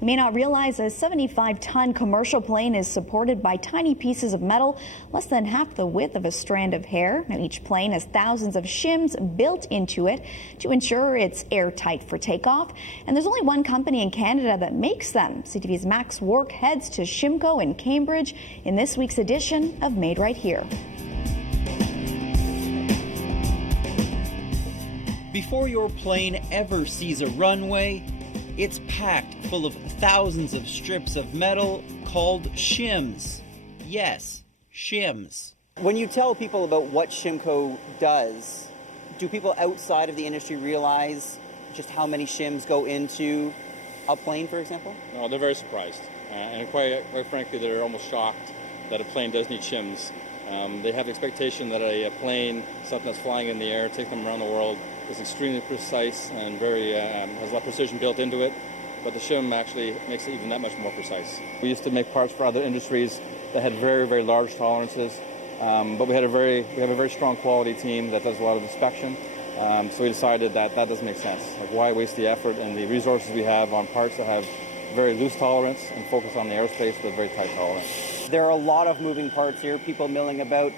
You may not realize a 75-ton commercial plane is supported by tiny pieces of metal, less than half the width of a strand of hair. Now, each plane has thousands of shims built into it to ensure it's airtight for takeoff. And there's only one company in Canada that makes them. CTV's Max Wark heads to Shimco in Cambridge in this week's edition of Made Right Here. Before your plane ever sees a runway, it's packed full of thousands of strips of metal called shims. Yes, shims. When you tell people about what Shimco does, do people outside of the industry realize just how many shims go into a plane, for example? No, they're very surprised. And quite frankly, they're almost shocked that a plane does need shims. They have the expectation that a plane, something that's flying in the air, taking them around the world, is extremely precise and very has a lot of precision built into it. But the shim actually makes it even that much more precise. We used to make parts for other industries that had very, very large tolerances, but we have a very strong quality team that does a lot of inspection. So we decided that doesn't make sense. Like, why waste the effort and the resources we have on parts that have very loose tolerance and focus on the aerospace with very tight tolerance. There are a lot of moving parts here, people milling about.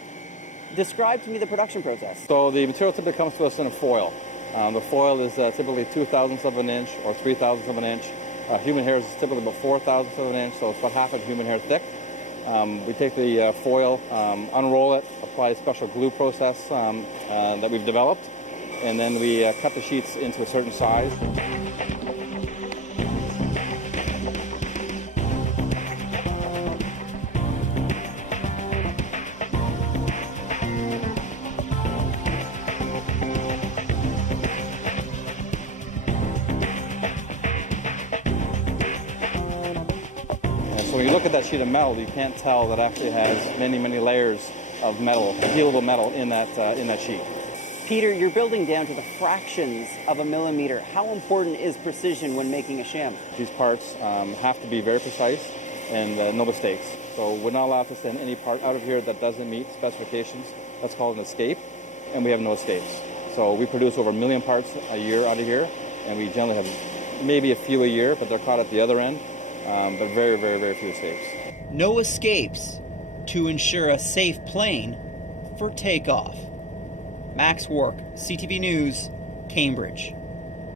Describe to me the production process. So the material typically comes to us in a foil. The foil is typically 2/1000ths of an inch or 3/1000ths of an inch. Human hair is typically about 4/1000ths of an inch, so it's about half a human hair thick. We take the foil, unroll it, apply a special glue process that we've developed, and then we cut the sheets into a certain size. So when you look at that sheet of metal, you can't tell that actually has many, many layers of metal, healable metal in that sheet. Peter, you're building down to the fractions of a millimeter. How important is precision when making a shim? These parts have to be very precise and no mistakes. So we're not allowed to send any part out of here that doesn't meet specifications. That's called an escape, and we have no escapes. So we produce over 1 million parts a year out of here, and we generally have maybe a few a year, but they're caught at the other end. But very, very, very few escapes. No escapes to ensure a safe plane for takeoff. Max Wark, CTV News, Cambridge.